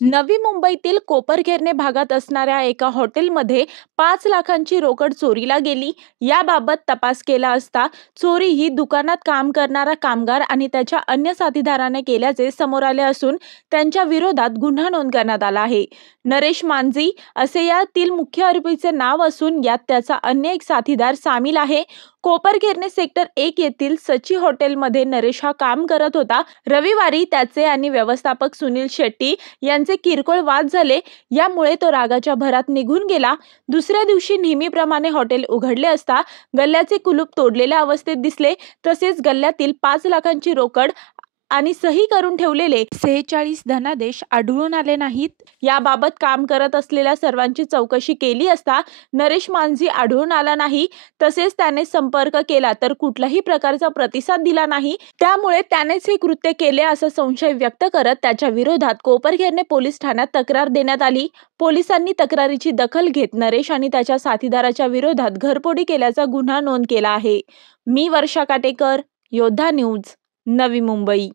नवी मुंबईतील कोपरखैरणे भागात असणाऱ्या एका हॉटेलमध्ये 5 लाखांची रोकड चोरीला गेली। याबाबत तपास केला असता चोरी ही दुकानात काम करणारा कामगार आणि त्याच्या अन्य साथीदाराने केल्याचे समोर आले असून त्यांच्या विरोधात गुन्हा नोंद करण्यात आला आहे। नरेश मांझी असे यातील मुख्य आरोपीचे नाव असून यात त्याचा अन्य एक साथीदार सामील आहे। कोपरखैरणे सेक्टर 1 येथील सची हॉटेलमध्ये नरेश हा काम करत होता। रविवारी त्याचे आणि व्यवस्थापक सुनील शेट्टी यांचे किरकोळ वाद झाले, यामुळे तो रागाच्या भरात निघून गेला। दुसऱ्या दिवशी नेहमीप्रमाणे हॉटेल उघडले असता गल्ल्याचे कुलूप तोडलेल्या अवस्थेत दिसले, तसेच गल्ल्यातील 5 लाखांची रोकड आणि सही करून ठेवलेले 46 धनादेश आढळून आले नाहीत। याबाबत काम करत असलेल्या सर्वांची चौकशी केली असता नरेश मांझी आढळून आला नाही, तसेच त्याने संपर्क केला तर कुठल्याही प्रकारचा प्रतिसाद दिला नाही। त्यामुळे त्यानेच हे कृत्य केले असा संशय व्यक्त करत त्याच्या विरोधात कोपरखैरणे पोलीस ठाण्यात तक्रार देण्यात आली। पोलिसांनी तक्रारीची दखल घेत नरेश आणि त्याच्या साथीदाराच्या विरोधात घरफोडी केल्याचा गुन्हा नोंद केला आहे। मी वर्षा काटेकर, योद्धा न्यूज, नवी मुंबई।